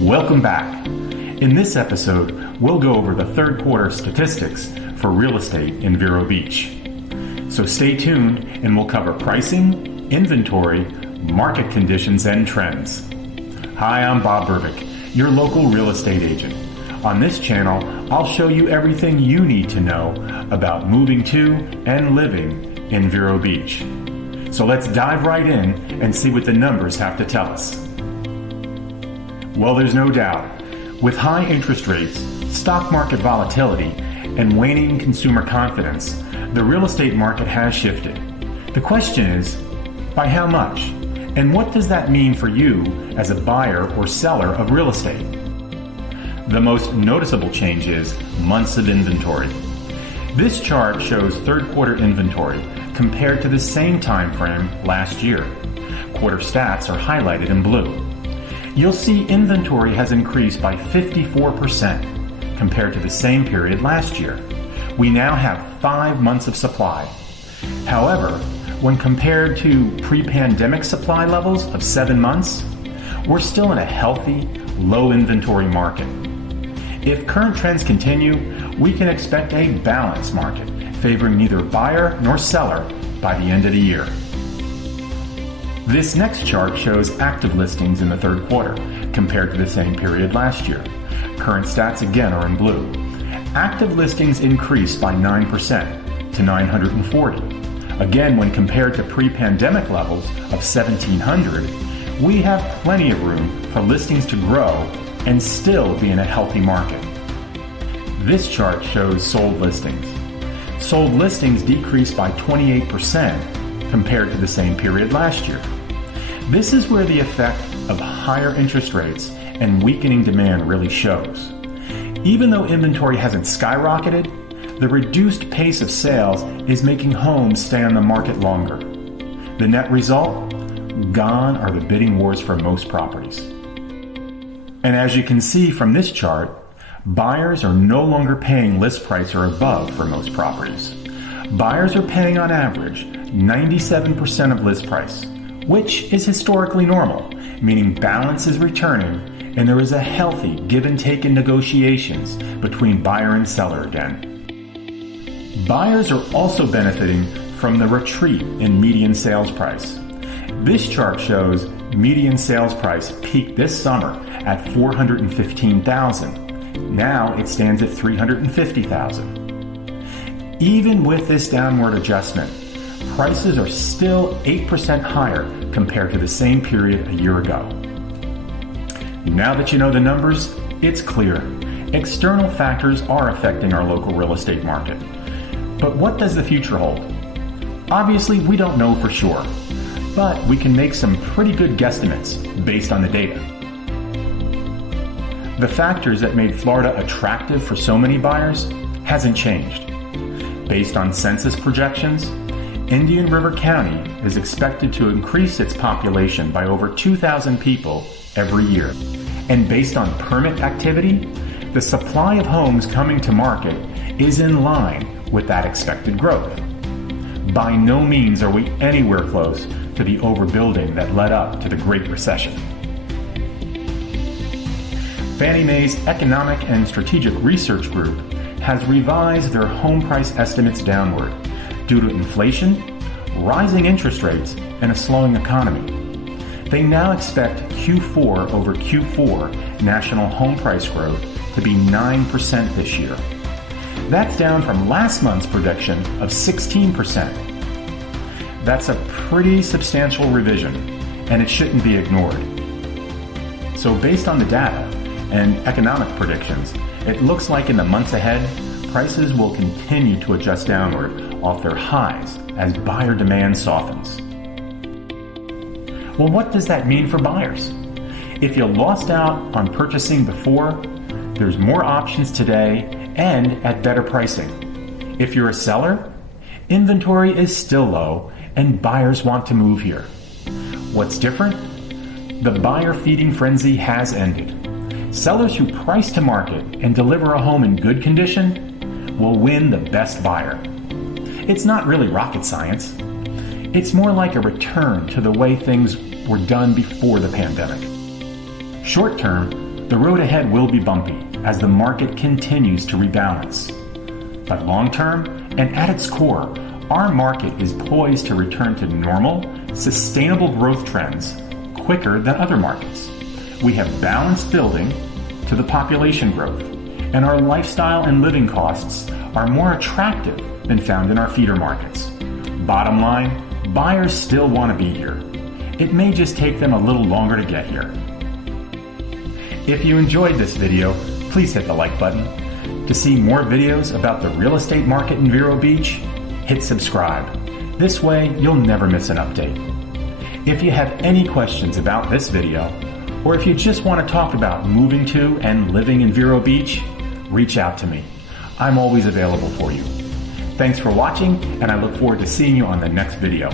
Welcome back. In this episode, we'll go over the third quarter statistics for real estate in Vero Beach. So stay tuned and we'll cover pricing, inventory, market conditions, and trends. Hi, I'm Bob Burbick, your local real estate agent. On this channel, I'll show you everything you need to know about moving to and living in Vero Beach. So let's dive right in and see what the numbers have to tell us. Well, there's no doubt, with high interest rates, stock market volatility, and waning consumer confidence, the real estate market has shifted. The question is, by how much? And what does that mean for you as a buyer or seller of real estate? The most noticeable change is months of inventory. This chart shows third quarter inventory compared to the same time frame last year. Quarter stats are highlighted in blue. You'll see inventory has increased by 54% compared to the same period last year. We now have 5 months of supply. However, when compared to pre-pandemic supply levels of 7 months, we're still in a healthy, low inventory market. If current trends continue, we can expect a balanced market, favoring neither buyer nor seller by the end of the year. This next chart shows active listings in the third quarter compared to the same period last year. Current stats again are in blue. Active listings increased by 9% to 940. Again, when compared to pre-pandemic levels of 1,700, we have plenty of room for listings to grow and still be in a healthy market. This chart shows sold listings. Sold listings decreased by 28% compared to the same period last year. This is where the effect of higher interest rates and weakening demand really shows. Even though inventory hasn't skyrocketed, the reduced pace of sales is making homes stay on the market longer. The net result? Gone are the bidding wars for most properties. And as you can see from this chart, buyers are no longer paying list price or above for most properties. Buyers are paying on average 97% of list price, which is historically normal, meaning balance is returning and there is a healthy give and take in negotiations between buyer and seller again. Buyers are also benefiting from the retreat in median sales price. This chart shows median sales price peaked this summer at $415,000. Now it stands at $350,000. Even with this downward adjustment, prices are still 8% higher compared to the same period a year ago. Now that you know the numbers, it's clear. External factors are affecting our local real estate market. But what does the future hold? Obviously, we don't know for sure, but we can make some pretty good guesstimates based on the data. The factors that made Florida attractive for so many buyers hasn't changed. Based on census projections, Indian River County is expected to increase its population by over 2,000 people every year. And based on permit activity, the supply of homes coming to market is in line with that expected growth. By no means are we anywhere close to the overbuilding that led up to the Great Recession. Fannie Mae's Economic and Strategic Research Group has revised their home price estimates downward due to inflation, rising interest rates, and a slowing economy. They now expect Q4 over Q4 national home price growth to be 9% this year. That's down from last month's prediction of 16%. That's a pretty substantial revision, and it shouldn't be ignored. So based on the data and economic predictions, it looks like in the months ahead, prices will continue to adjust downward off their highs as buyer demand softens. Well, what does that mean for buyers? If you lost out on purchasing before, there's more options today and at better pricing. If you're a seller, inventory is still low and buyers want to move here. What's different? The buyer feeding frenzy has ended. Sellers who price to market and deliver a home in good condition will win the best buyer. It's not really rocket science. It's more like a return to the way things were done before the pandemic. Short term, The road ahead will be bumpy as the market continues to rebalance. But long term, and at its core, our market is poised to return to normal, sustainable growth trends quicker than other markets. We have balanced building to the population growth, and our lifestyle and living costs are more attractive than found in our feeder markets. Bottom line, buyers still want to be here. It may just take them a little longer to get here. If you enjoyed this video, please hit the like button. To see more videos about the real estate market in Vero Beach, hit subscribe. This way, you'll never miss an update. If you have any questions about this video, or if you just want to talk about moving to and living in Vero Beach, reach out to me. I'm always available for you. Thanks for watching, and I look forward to seeing you on the next video.